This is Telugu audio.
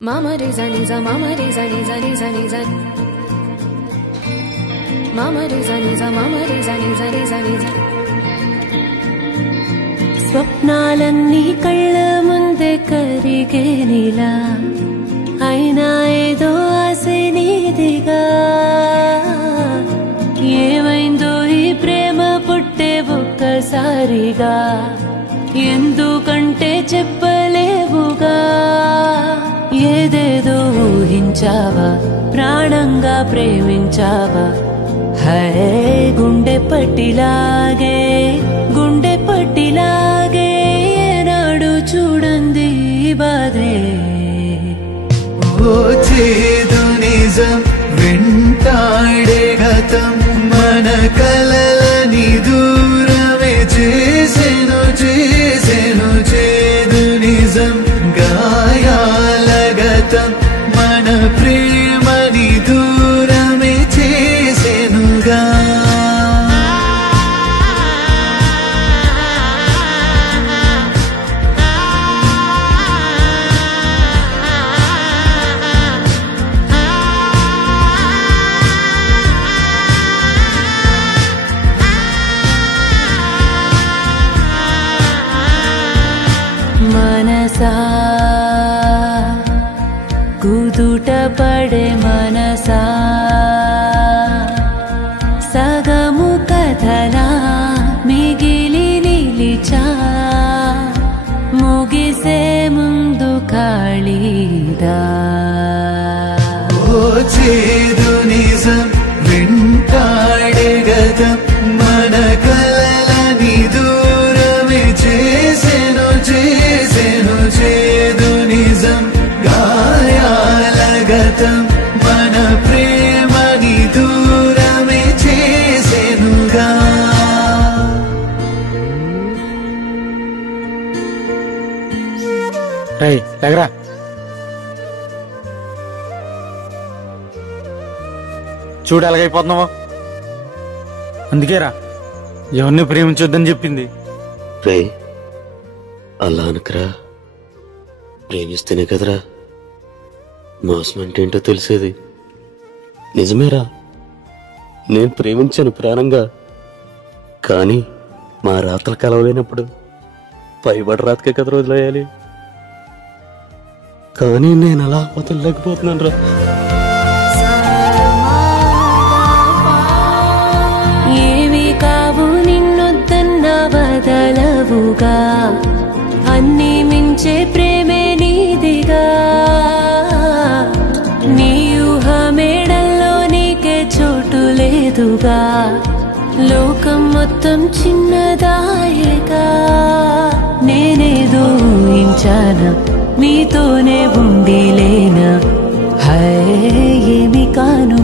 Mama re za ni za mama re za ni za ni za ni za Mama re za ni za mama re za ni za ni za ni za స్వప్నాలన్నీ కళ్ళ ముందే కరిగే నీలా అయినా ఏదో ఆసే నీదిగా ఏమైందో ఈ ప్రేమ పుట్టే ఒక్కసారిగా ఎందుకంటే చెప్పలేవుగా ఏదేదో ఊహించావా ప్రాణంగా ప్రేమించావా హై గుండె పట్టిలాగే ఏనాడు చూడంది బాధే ఓ చేదు నిజం వెంటాడే గతం మన కలలని దూరమే చేసెను చేదు నిజం గాయాల గతం మన ప్రేమని దూరమే చేసెనుగా మనసా కుదుట పడే మనసా సగము కథలా మిగిలి నిలిచా ముగిసే ముందు ఖాళీదా ఓ చేదు నిజం వెంటాడే గతం మన కలలని దూరమే చేసెను చేదు నిజం గాయాల గతం మన ప్రేమని దూరమే చేసెనుగా దగ్గరా చూడు ఎలాగైపోతున్నావో అందుకేరా ఎవరిని ప్రేమించొద్దని చెప్పింది రే అలా అనకరా ప్రేమిస్తేనే కదరా మోసం అంటే ఏంటో తెలిసేది నిజమేరా నేను ప్రేమించాను ప్రాణంగా కానీ మా రాత్రలు కలవలేనప్పుడు పైబడి రాతకే కథ వదిలేయాలి కానీ నేను అలా వదలలేకపోతున్నాను రా ఏవి కావు నిన్నొద్దన్న వదలవుగా అన్నీ మించే ప్రేమే నీదిగా నీ ఊహ మేడల్లో నీకే చోటు లేదుగా లోకం మొత్తం చిన్నదాయేగా నేనేదో ఊహించానా మీతోనే ఉండిలేనా హై ఏమి కాను